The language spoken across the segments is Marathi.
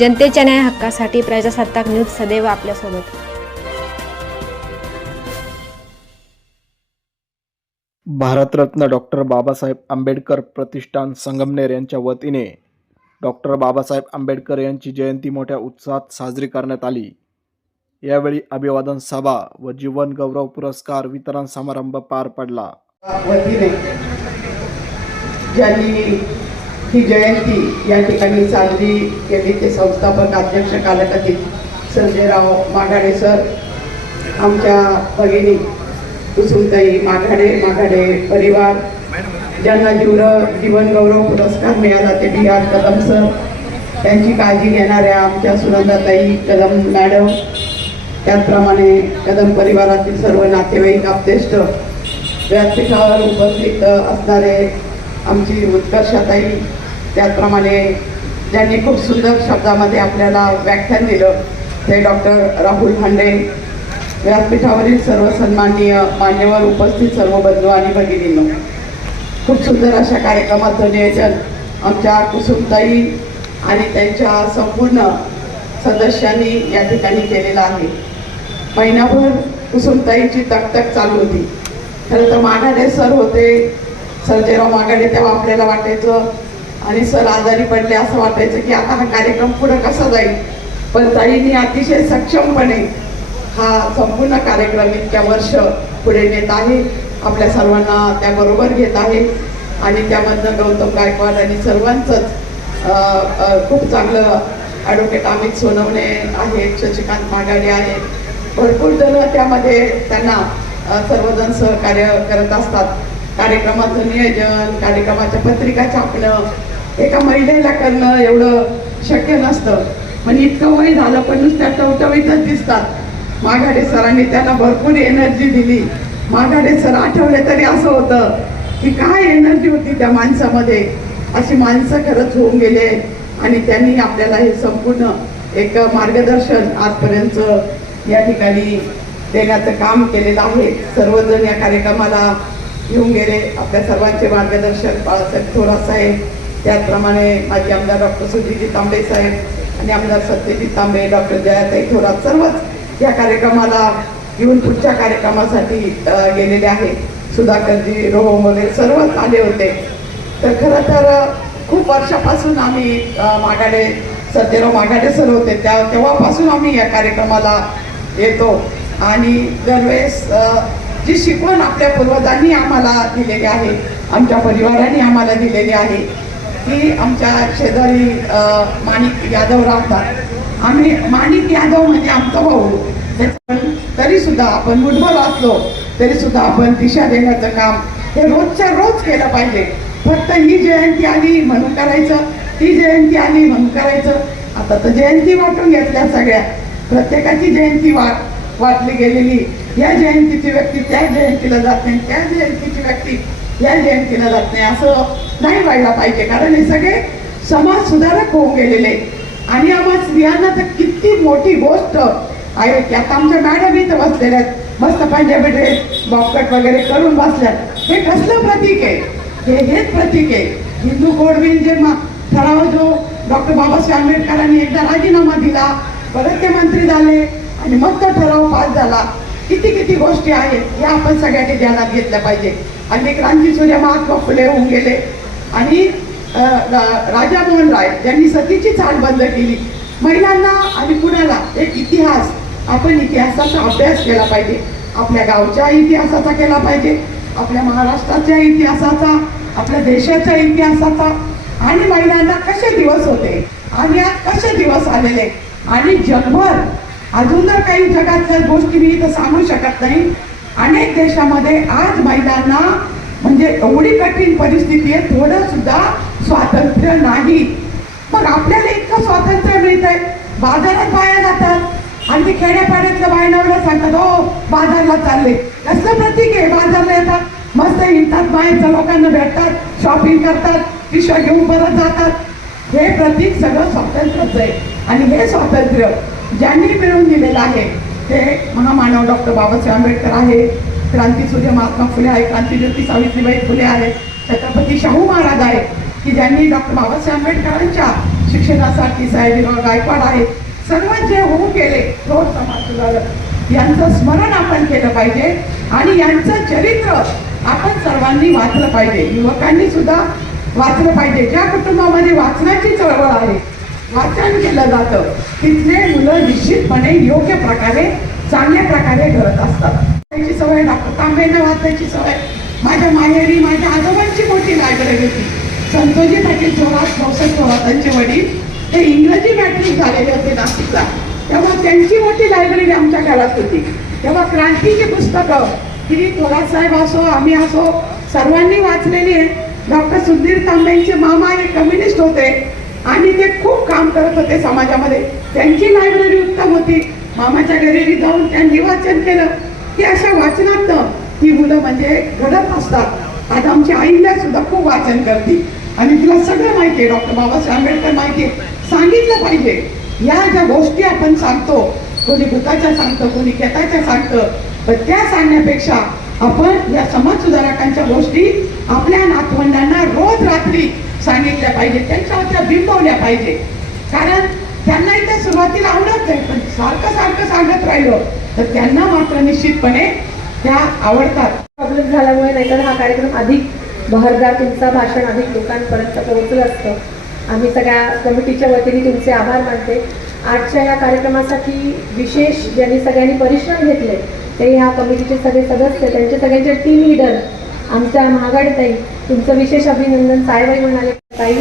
जनतेच्या न्याय हक्कासाठी प्रजासत्ताक न्यूज सदैव आपल्यासोबत. भारतरत्न डॉक्टर बाबासाहेब आंबेडकर प्रतिष्ठान संगमनेर यांच्या वतीने डॉक्टर बाबासाहेब आंबेडकर यांची जयंती मोठ्या उत्साहात साजरी करण्यात आली. यावेळी अभिवादन सभा व जीवन गौरव पुरस्कार वितरण समारंभ पार पडला. वतीने ज्यांनी ही जयंती या ठिकाणी साजरी केली ते संस्थापक अध्यक्ष कालकथित संजयराव माघाडे सर आमच्या भगिनी कुसुमताई माघाडे माघाडे परिवार ज्यांना जीवर जीवन जीवनगौरव पुरस्कार मिळाला ते बी आर कदम सर. त्यांची काळजी घेणाऱ्या आमच्या सुनंदाताई कदम मॅडम त्याचप्रमाणे कदम परिवारातील सर्व नातेवाईक आपतेष्ट व्यासपीठावर उपस्थित असणारे आमची उत्कर्षताई त्याचप्रमाणे ज्यांनी खूप सुंदर शब्दामध्ये आपल्याला व्याख्यान दिलं ते डॉक्टर राहुल हांडे. व्यासपीठावरील सर्व सन्माननीय मान्यवर उपस्थित सर्व बंधू आणि भगिनींनो खूप सुंदर अशा कार्यक्रमाचं नियोजन आमच्या कुसुमताई आणि त्यांच्या संपूर्ण सदस्यांनी या ठिकाणी केलेलं आहे. महिनाभर कुसुमताईची तकतक चालू होती. खरं तर माघाडे सर होते सर्जेराव माघाडे तेव्हा आपल्याला वाटायचं आणि सर आजारी पडले असं वाटायचं की आता हा कार्यक्रम पुढे कसा जाईल. पण ताईंनी अतिशय सक्षमपणे हा संपूर्ण कार्यक्रम इतक्या वर्ष पुढे नेत आहे आपल्या सर्वांना त्याबरोबर घेत आहे. आणि त्यामधनं गौतम गायकवाड आणि सर्वांचंच खूप चांगलं ॲडव्होकेट अमित सोनवणे आहेत शशिकांत मागाडे आहेत. भरपूर जण त्यामध्ये त्यांना सर्वजण सहकार्य करत असतात. कार्यक्रमाचं नियोजन कार्यक्रमाच्या पत्रिका छापणं एका महिलेला करणं एवढं शक्य नसतं. पण इतकं वय झालं पण नुसत्या टवटवीतच दिसतात. माघाडे सरांनी त्यांना भरपूर एनर्जी दिली. माघाडे सर आठवले तरी असं होतं की काय एनर्जी होती त्या माणसामध्ये. अशी माणसं खरंच होऊन गेले आणि त्यांनी आपल्याला हे संपूर्ण एक मार्गदर्शन आजपर्यंत या ठिकाणी देण्याचं काम केलेलं आहे. सर्वजण या कार्यक्रमाला घेऊन गेले. आपल्या सर्वांचे मार्गदर्शन बाळासाहेब थोरात साहेब त्याचप्रमाणे माजी आमदार डॉक्टर सुधीजी तांबे साहेब आणि आमदार सत्यजित तांबे डॉक्टर जयाताई थोरात सर्वच या कार्यक्रमाला घेऊन पुढच्या कार्यक्रमासाठी गेलेले आहेत सुधाकरजी रोहम वगैरे सर्वच आले होते. तर खरं तर खूप वर्षापासून आम्ही अ, मागाडे सर्जेराव मागाडे सर होते त्या तेव्हापासून आम्ही या कार्यक्रमाला येतो. आणि दरवेळेस जी शिकवण आपल्या पूर्वजांनी आम्हाला दिलेली आहे आमच्या परिवाराने आम्हाला दिलेली आहे की आमच्या शेजारी माणिक यादव राहतात. आम्ही माणिक यादव म्हणजे आमचा भाऊ. पण तरी सुद्धा आपण मुठभर असलो तरी सुद्धा आपण दिशा देण्याचं काम हे रोजच्या रोज केलं पाहिजे. फक्त ही जयंती आली म्हणून करायचं ती जयंती आली म्हणून करायचं. आता तर जयंती वाटून घेतल्या सगळ्या. प्रत्येकाची जयंती वाट वाटली गेलेली. या जयंतीची व्यक्ती त्या जयंतीला जात नाही त्या जयंतीची व्यक्ती या जयंतीला जात नाही. असं नाही व्हायला पाहिजे कारण हे सगळे समाज सुधारक होऊन गेलेले आणि आम्हा स्त्रियांना तर किती मोठी गोष्ट आहे की आता आमच्या मॅडम इथं बसलेल्या आहेत. मस्त पंजाबी ड्रेस बॉपकट वगैरे करून बसल्यात हे कसलं प्रतीक आहे? हे हेच प्रतीक आहे. हिंदू कोडविल जे ठराव जो डॉक्टर बाबासाहेब आंबेडकरांनी एकदा राजीनामा दिला परत ते मंत्री झाले आणि मग तो ठराव पास झाला. किती किती गोष्टी आहेत या आपण सगळ्यांनी ध्यानात घेतल्या पाहिजे. आणि क्रांतीसूर्य महात्मा फुले होऊन गेले. आणि राजा मोहन राय यांनी सतीची चाल बंद केली. महिलांना आणि कुणाला एक इतिहास आपण इतिहासाचा अभ्यास केला पाहिजे. आपल्या गावच्या इतिहासाचा केला पाहिजे. आपल्या महाराष्ट्राच्या इतिहासाचा आपल्या देशाच्या इतिहासाचा. आणि महिलांना कसे दिवस होते? आणि आज कसे दिवस आलेले? आणि जगभर अजून तर काही जगातल्या गोष्टी मी इथं सांगू शकत नाही. अनेक देशामध्ये आज महिलांना म्हणजे एवढी कठीण परिस्थिती आहे थोडं सुद्धा स्वातंत्र्य नाही. मग आपल्याला इतकं स्वातंत्र्य मिळत आहे बाजारात बाया जातात. आणि ते खेड्यापाड्यातल्या बायनावला सांगतात हो बाजारला चालले. कसलं प्रतीक आहे बाजारला येतात. मस्त हिंडतात बाहेरच्या लोकांना भेटतात शॉपिंग करतात पिशव्या घेऊन परत जातात. हे प्रतीक सगळं स्वातंत्र्यच आहे. आणि हे स्वातंत्र्य ज्यांनी मिळवून दिलेलं आहे ते महामानव डॉक्टर बाबासाहेब आंबेडकर आहे क्रांतीसूर्य महात्मा फुले आहे क्रांतीज्योती सावित्रीबाई फुले आहेत छत्रपती शाहू महाराज आहेत की ज्यांनी डॉक्टर बाबासाहेब आंबेडकरांच्या शिक्षणासाठी साहेबराव गायकवाड आहेत सर्व जे होऊ गेले थोर समाज यांचं स्मरण आपण केलं पाहिजे आणि यांचं चरित्र आपण सर्वांनी वाचलं पाहिजे. युवकांनी सुद्धा वाचलं पाहिजे. ज्या कुटुंबामध्ये वाचनाची चळवळ आहे वाचन केलं जातं. तिथले मुलं निश्चितपणे योग्य प्रकारे चांगल्या प्रकारे घडत असतात. त्याची सवय डॉक्टर तांबेनं वाचायची सवय. माझ्या माहेरी माझ्या आजोबांची मोठी लायब्ररी होती. संतोजी पाटील थोरात भाऊसाहेब थोरातांचे वडील. ते इंग्रजी मॅट्रिक झालेले होते नाशिकला. तेव्हा त्यांची मोठी लायब्ररी आमच्या घरात होती. तेव्हा क्रांतीची पुस्तकं. की थोरात साहेब असो आम्ही असो सर्वांनी वाचलेली आहे. डॉक्टर सुधीर तांबेंचे मामा हे कम्युनिस्ट होते. आणि ते खूप काम करत होते समाजामध्ये. त्यांची लायब्ररी उत्तम होती. मामाच्या घरी जाऊन त्यांनी वाचन केलं. की अशा वाचनात ही मुलं म्हणजे घडत असतात. आता आमची आईला सुद्धा खूप वाचन करते. आणि तिला सगळं माहिती आहे. डॉक्टर बाबासाहेब आंबेडकर माहिती आहे. सांगितलं पाहिजे. या ज्या गोष्टी आपण सांगतो कोणी भूताच्या सांगतं कोणी केताच्या सांगतं तर त्या सांगण्यापेक्षा आपण या समाज सुधारकांच्या गोष्टी आपल्या नातवंडांना रोज रात्री सांगितल्या पाहिजे त्यांच्यावर त्या बिंबवल्या पाहिजे. कारण त्यांनाही त्या सुरुवातीला आवडत नाही पण सारखं सारखं सांगत राहिलं तर त्यांना मात्र निश्चितपणे त्या आवडतात. प्रॉब्लेम झाल्यामुळे नाहीतर हा कार्यक्रम अधिक बहरदार तुमचा भाषण अधिक लोकांपर्यंत पोहोचलं असतं. आम्ही सगळ्या कमिटीच्या वतीने तुमचे आभार मानते. आजच्या या कार्यक्रमासाठी विशेष ज्यांनी सगळ्यांनी परिश्रम घेतले ते ह्या कमिटीचे सगळे सदस्य त्यांचे सगळ्यांचे टीम लिडर आमच्या महागाडीताई तुमचं विशेष अभिनंदन साहेबाई म्हणाले ताई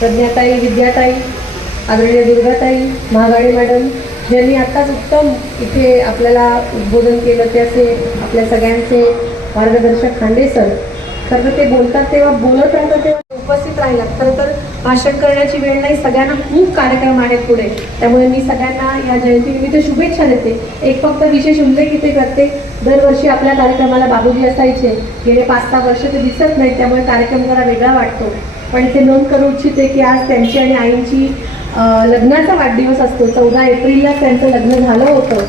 प्रज्ञाताई विद्याताई आदरणीय दुर्गाताई महागाडे मॅडम ज्यांनी आत्ताच उत्तम इथे आपल्याला उद्बोधन केलं ते असे आपल्या सगळ्यांचे मार्गदर्शक खांडे सर खरं तर ते बोलतात तेव्हा बोलत राहतात तेव्हा उपस्थित राहिलात. खरं तर भाषण करण्याची वेळ नाही सगळ्यांना खूप कार्यक्रम आहेत पुढे. त्यामुळे मी सगळ्यांना या जयंतीनिमित्त शुभेच्छा देते. एक फक्त विशेष उल्लेख इथे करते दरवर्षी आपल्या कार्यक्रमाला बाबूजी असायचे. गेले पाच सहा वर्ष ते दिसत नाहीत त्यामुळे कार्यक्रम जरा वेगळा वाटतो. पण इथे नोंद करू इच्छिते की आज त्यांची आणि आईंची लग्नाचा वाढदिवस असतो. चौदा एप्रिलला त्यांचं लग्न झालं होतं.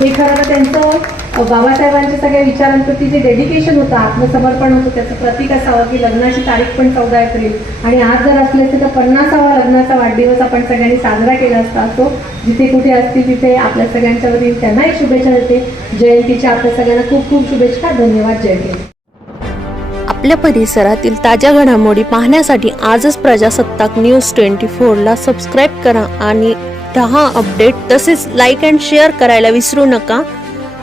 हे खरं त्यांचं बाबासाहेबांचे सगळ्या विचारांप्रती जे डेडिकेशन होतं आत्मसमर्पण होतं त्याचं प्रतीक असावं की लग्नाची तारीख पण चौदा एप्रिल. आणि आज जर असले असते तर पन्नासावा लग्नाचा वाढदिवस आपण सगळ्यांनी साजरा केला असता. असो जिथे कुठे असतील तिथे आपल्या सगळ्यांच्या वतीने त्यांनाही शुभेच्छा देते. जयंतीच्या आपल्या सगळ्यांना खूप खूप शुभेच्छा. धन्यवाद जयंती. आपल्या परिसरातील ताज्या घडामोडी पाहण्यासाठी आजच प्रजासत्ताक न्यूज ट्वेंटी फोरला सबस्क्राईब करा आणि रहा अपडेट तसेच लाईक अँड शेअर करायला विसरू नका.